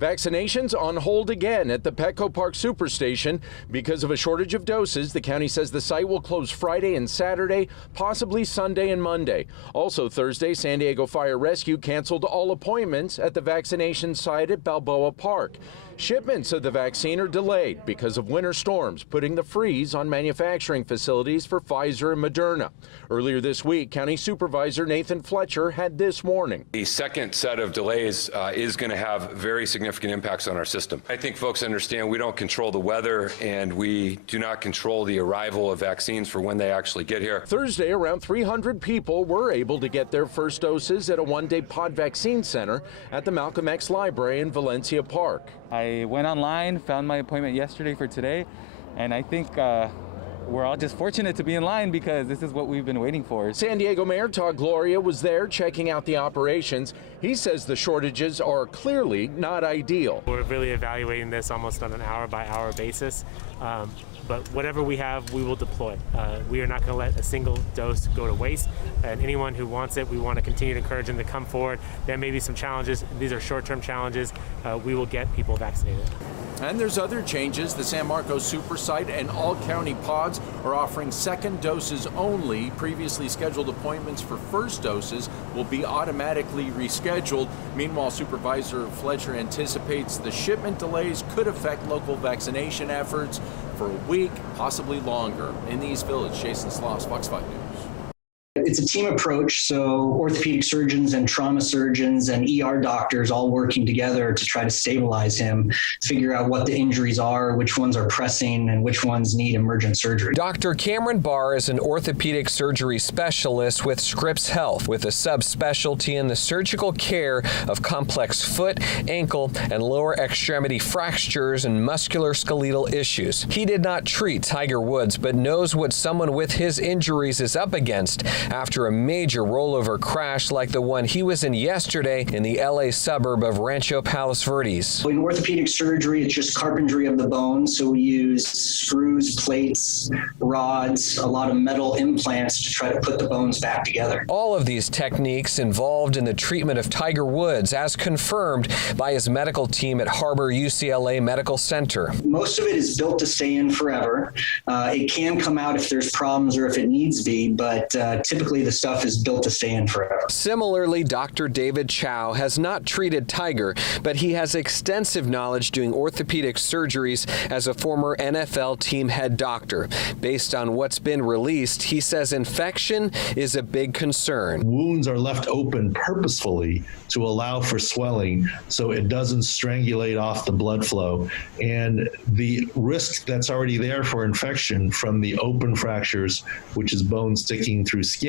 Vaccinations on hold again at the Petco Park Superstation because of a shortage of doses. The county says the site will close Friday and Saturday, possibly Sunday and Monday. Also Thursday, San Diego Fire Rescue canceled all appointments at the vaccination site at Balboa Park. Shipments of the vaccine are delayed because of winter storms, putting the freeze on manufacturing facilities for Pfizer and Moderna. Earlier this week, County Supervisor Nathan Fletcher had this warning. The second set of delays is going to have very significant impacts on our system. I think folks understand we don't control the weather and we do not control the arrival of vaccines for when they actually get here. Thursday, around 300 people were able to get their first doses at a one-day pod vaccine center at the Malcolm X Library in Valencia Park. I went online, found my appointment yesterday for today, and I think we're all just fortunate to be in line because this is what we've been waiting for. San Diego Mayor Todd Gloria was there checking out the operations. He says the shortages are clearly not ideal. We're really evaluating this almost on an hour-by-hour basis. But whatever we have, we will deploy. We are not going to let a single dose go to waste. And anyone who wants it, we want to continue to encourage them to come forward. There may be some challenges. These are short-term challenges. We will get people vaccinated. And there's other changes. The San Marcos Super Site and all county pods are offering second doses only. Previously scheduled appointments for first doses will be automatically rescheduled. Meanwhile, Supervisor Fletcher anticipates the shipment delays could affect local vaccination efforts for a week, possibly longer. In the East Village, Jason Sloss, Fox 5 News. It's a team approach, so orthopedic surgeons and trauma surgeons and ER doctors all working together to try to stabilize him, figure out what the injuries are, which ones are pressing, and which ones need emergent surgery. Dr. Cameron Barr is an orthopedic surgery specialist with Scripps Health, with a subspecialty in the surgical care of complex foot, ankle, and lower extremity fractures and musculoskeletal issues. He did not treat Tiger Woods, but knows what someone with his injuries is up against after a major rollover crash like the one he was in yesterday in the LA suburb of Rancho Palos Verdes. In orthopedic surgery, it's just carpentry of the bone, so we use screws, plates, rods, a lot of metal implants to try to put the bones back together. All of these techniques involved in the treatment of Tiger Woods, as confirmed by his medical team at Harbor UCLA Medical Center. Most of it is built to stay in forever. It can come out if there's problems or if it needs to be, but typically the stuff is built to stay in forever. Similarly, Dr. David Chow has not treated Tiger, but he has extensive knowledge doing orthopedic surgeries as a former NFL team head doctor. Based on what's been released, he says infection is a big concern. Wounds are left open purposefully to allow for swelling so it doesn't strangulate off the blood flow. And the risk that's already there for infection from the open fractures, which is bone sticking through skin,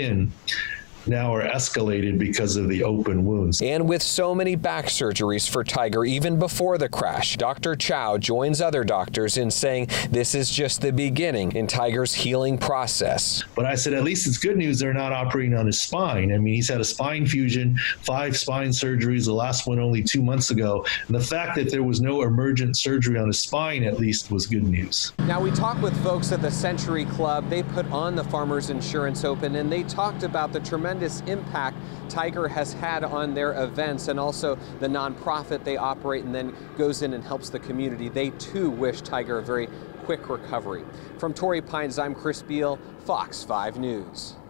now are escalated because of the open wounds. And with so many back surgeries for Tiger even before the crash, Dr. Chow joins other doctors in saying this is just the beginning in Tiger's healing process. But I said, at least it's good news they're not operating on his spine. I mean, he's had a spine fusion, 5 spine surgeries, the last one only 2 months ago. And the fact that there was no emergent surgery on his spine, at least, was good news. Now, we talked with folks at the Century Club. They put on the Farmers Insurance Open, and they talked about the tremendous impact Tiger has had on their events and also the nonprofit they operate and then goes in and helps the community. They too wish Tiger a very quick recovery. From Torrey Pines, I'm Chris Beal, Fox 5 News.